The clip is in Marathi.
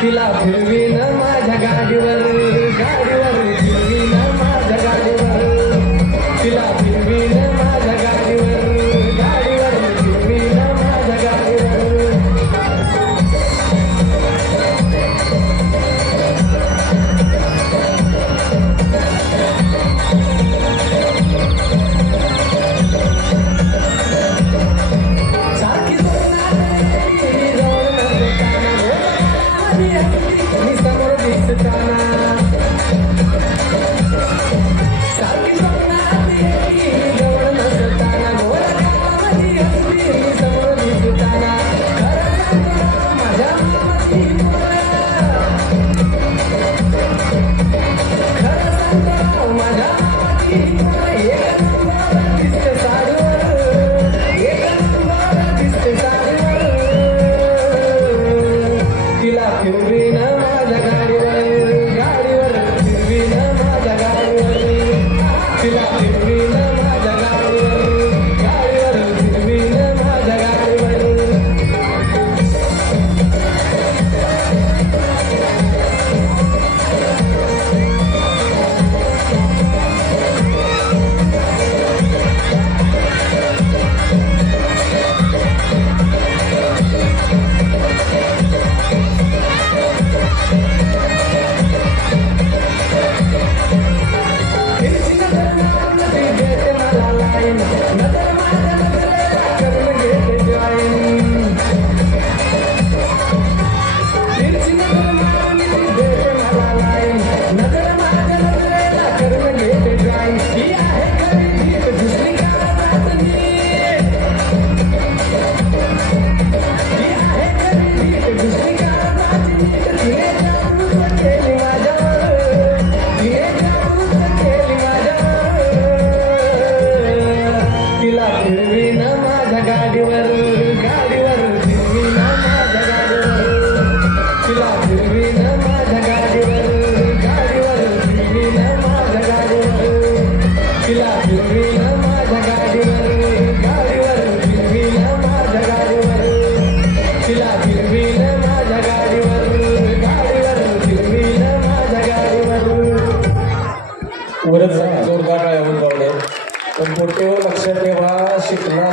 तिला फिरवीन माझ्या गाडीवर गाडीवर फिरवीन माझ्या गाडीवर तिला फिरवीन माझ्या गाडीवर गाडीवर फिरवीन माझ्या गाडीवर फिरवीन माझ्या गाडीवर गाडीवर फिरवीन माझ्या गाडीवर तिला फिरवीन माझ्या गाडीवर गाडीवर फिरवीन माझ्या गाडीवर फिरवीन माझ्या गाडीवर गाडीवर फिरवीन माझ्या गाडीवर तिला फिरवीन माझ्या गाडीवर गाडीवर फिरवीन माझ्या गाडीवर तिला फिरवीन माझ्या गाडीवर गाडीवर फिरवीन माझ्या गाडीवर तिला फिरवीन माझ्या गाडीवर गाडीवर फिरवीन माझ्या गाडीवर वरच जोरदार टाळ्या वाजवल्या पण पुढे लक्षात ठेवा शिकला